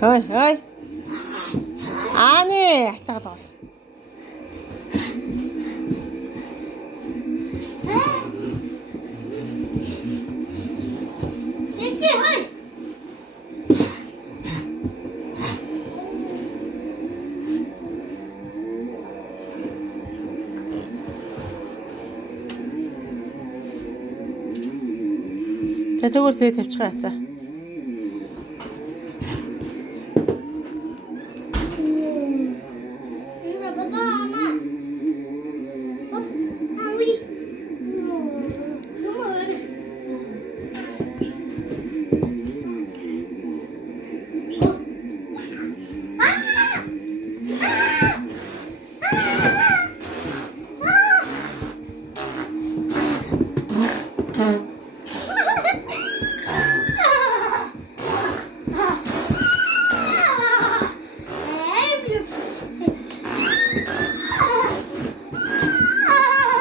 Ой, ой. 아니, 따가 Yenge, hej! За тэгвэл тэгээ тавьчихаа за. Ini apa sama? Bos, awi. Semua ada.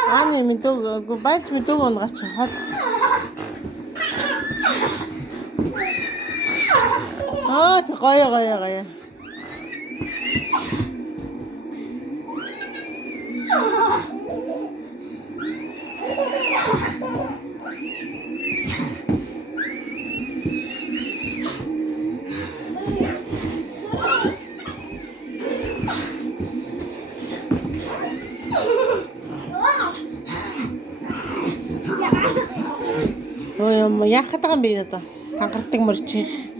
아니, 민또 그 빨리 민또 온 같이 하. 아, 가야. 뭐 약하다가 미쳤다. 당그렇게 머리치.